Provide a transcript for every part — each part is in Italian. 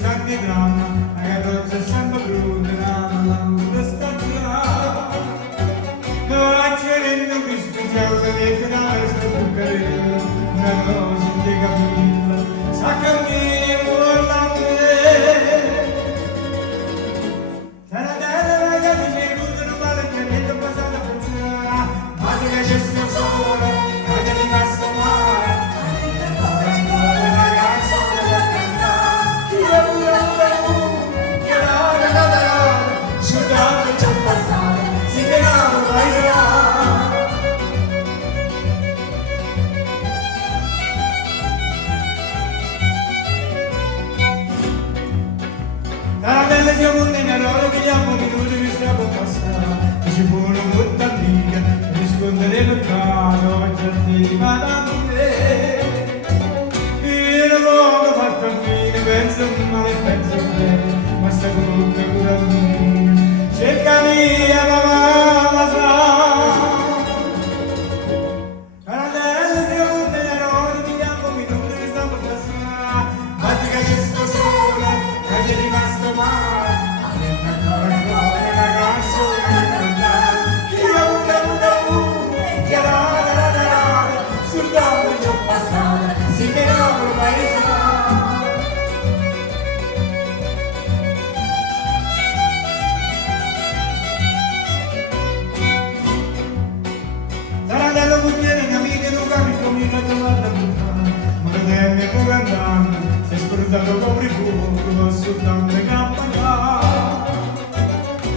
sangue grana, la carrozza è sempre brutta, la lampada sta già. Non c'è niente che speciale, che finale sta buccarella, una cosa di capilla, sa cammino con la siamo un denaro, vediamo minuti che stiamo passando, ci vuole un po' d'amica, riscondere il mercato, e certi di madame. Io non l'ho fatto a fine, penso male, penso bene, ma sta comunque pure a me. Cerca mia mamma, la sa. Caratelle, siamo un denaro, vediamo minuti che stiamo passando, basta che ci sto sola, che ci è rimasto male. Tarantello pugliere, mia amica, tu capi comincia a trovare la puttana, ma che tempo è pure andando, si è scordato coprifuoco, soltanto in campagna.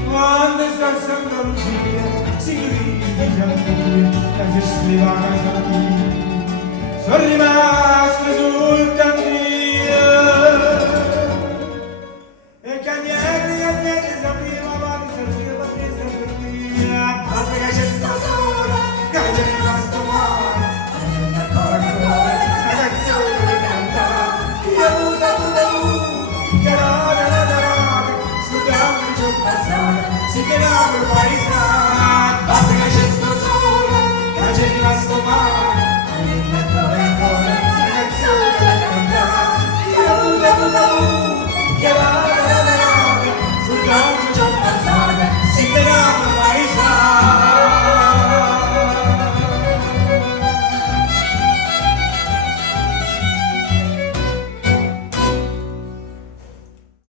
Quando sta Santa Lucia, si grida a lui, la gestiva a casa mia, sono rimasto sul candino, e cagnelli, sapeva, ma mi serviva per via, basta che c'è sta sola, che c'è rimasto male, ancora, la canzone che canta, io che la, sul campo ci ho passato, si chiamava il paese, basta che c'è sto sole, che c'è rimasto male.